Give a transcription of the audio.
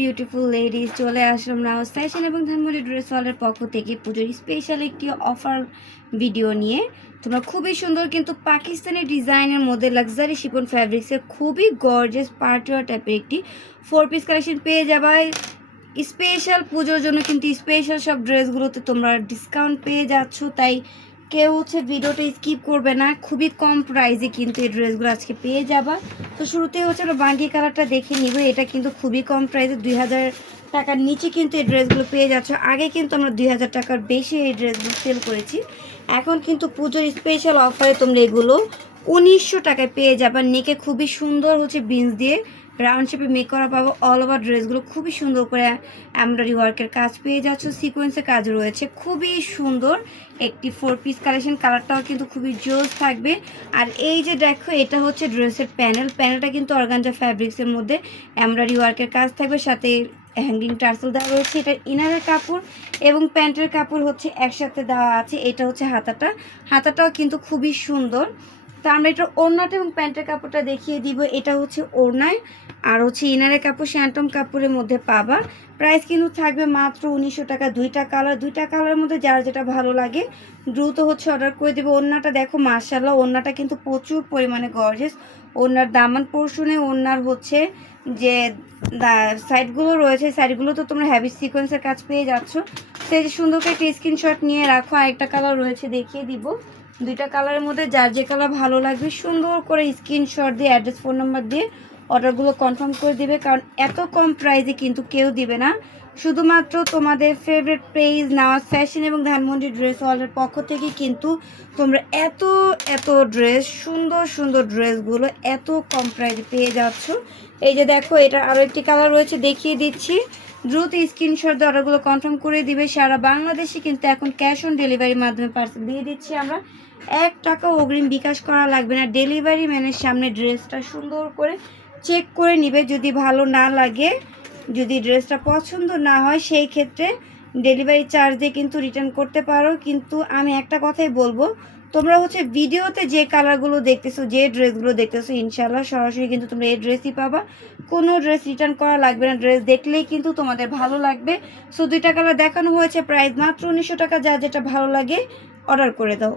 Beautiful ladies চলে আসলাম রাউস fashion এবং Dhanmondi dress ওয়ালের পক্ষ থেকে পুজোর স্পেশাল একটি অফার ভিডিও নিয়ে। তোমরা খুবই সুন্দর কিন্তু পাকিস্তানি ডিজাইনের মধ্যে লাক্সারি শিপন ফ্যাব্রিক্সের খুবই গর্জেস পার্টিওয়ার টাইপের একটি ফোর পিস কালেকশন পেয়ে যাবাই। স্পেশাল পুজোর জন্য কিন্তু স্পেশাল সব ড্রেসগুলোতে তোমরা ডিসকাউন্ট পেয়ে যাচ্ছ, তাই কেউ হচ্ছে ভিডিওটা স্কিপ করবে না। খুবই কম প্রাইসে কিন্তু এই ড্রেসগুলো আজকে পেয়ে যাবা। তো শুরুতে হচ্ছে আমরা বাঙ্গি কালারটা দেখে নিব। এটা কিন্তু খুবই কম প্রাইসে দুই হাজার টাকার নিচে কিন্তু এই ড্রেসগুলো পেয়ে যাচ্ছ। আগে কিন্তু আমরা দুই হাজার টাকার বেশি এই ড্রেসগুলো সেল করেছি। এখন কিন্তু পুজোর স্পেশাল অফারে তোমরা এগুলো উনিশশো টাকায় পেয়ে যাবা। নেকে খুবই সুন্দর হচ্ছে বিনস দিয়ে। রাউন্ড শেপে মেক করা পাবো অল ওভার ড্রেসগুলো খুবই সুন্দর করে এমব্রয়ডারি ওয়ার্কের কাজ পেয়ে যাচ্ছ। সিকোয়েন্সের কাজ রয়েছে, খুবই সুন্দর। একটি ফোর পিস কালেকশন কালারটাও কিন্তু খুবই জোস থাকবে। আর এই যে দেখো, এটা হচ্ছে ড্রেসের প্যানেল প্যানেলটা কিন্তু অর্গানজা ফ্যাব্রিক্সের মধ্যে এমব্রয়ডারি ওয়ার্কের কাজ থাকবে। সাথে হ্যাঙ্গিং টার্সেল দেওয়া রয়েছে, এটা ইনারের কাপড় এবং প্যান্টের কাপড় হচ্ছে একসাথে দেওয়া আছে। এটা হচ্ছে হাতাটা। হাতাটাও কিন্তু খুবই সুন্দর। তো আমরা এটা ওড়নাটা এবং প্যান্টের কাপড়টা দেখিয়ে দিব। এটা হচ্ছে ওড়নায়। আর হচ্ছে ইনারের কাপড় শ্যান্টম কাপড়ের মধ্যে পাবা। প্রাইস কিন্তু থাকবে মাত্র উনিশশো টাকা, দুইটা কালার দুইটা কালারের মধ্যে যার যেটা ভালো লাগে, দ্রুত হচ্ছে অর্ডার করে দেবে। ওড়নাটা দেখো মার্শাল্লাহ ওড়নাটা কিন্তু প্রচুর পরিমাণে গর্জেস ওড়নার দামান পোর্শনে ওড়নার হচ্ছে যে সাইডগুলো রয়েছে সাইডগুলো তো তোমরা হ্যাভি সিকোয়েন্সের কাজ পেয়ে যাচ্ছ। সেই যে সুন্দর করে একটা স্ক্রিনশট নিয়ে রাখো, আরেকটা কালার রয়েছে, দেখিয়ে দিব। দুইটা কালারের মধ্যে যার যে কালার ভালো লাগবে, সুন্দর করে স্ক্রিনশট দিয়ে অ্যাড্রেস ফোন নাম্বার দিয়ে অর্ডারগুলো কনফার্ম করে দিবে কারণ এত কম প্রাইসে কিন্তু কেউ দিবে না। শুধুমাত্র তোমাদের ফেভারিট পেজ নাওয়াজ ফ্যাশন এবং ধানমন্ডি ড্রেস ওয়ালের পক্ষ থেকে কিন্তু তোমরা এত এত ড্রেস সুন্দর সুন্দর ড্রেসগুলো এত কম প্রাইসে পেয়ে যাচ্ছ। এই যে দেখো, এটা আরও একটি কালার রয়েছে, দেখিয়ে দিচ্ছি। দ্রুত স্ক্রিনশট দিয়ে অর্ডারগুলো কনফার্ম করে দিবে। সারা বাংলাদেশে কিন্তু এখন ক্যাশ অন ডেলিভারির মাধ্যমে পার্সেল দিয়ে দিচ্ছি আমরা। এক টাকা অগ্রিম বিকাশ করা লাগবে না। ডেলিভারি ম্যানের সামনে ড্রেসটা সুন্দর করে চেক করে নিবে। যদি ভালো না লাগে যদি ড্রেসটা পছন্দ না হয়, সেই ক্ষেত্রে ডেলিভারি চার্জ দিয়ে কিন্তু রিটার্ন করতে পারো। কিন্তু আমি একটা কথাই বলব, তোমরা হচ্ছে ভিডিওতে যে কালারগুলো দেখতেছো, যে ড্রেসগুলো দেখতেছো ইনশাল্লাহ সরাসরি কিন্তু তোমরা এই ড্রেসই পাবা। কোনো ড্রেস রিটার্ন করা লাগবে না। ড্রেস দেখলেই কিন্তু তোমাদের ভালো লাগবে। সো দুইটা কালার দেখানো হয়েছে প্রাইস মাত্র উনিশশো টাকা। যা যেটা ভালো লাগে অর্ডার করে দাও।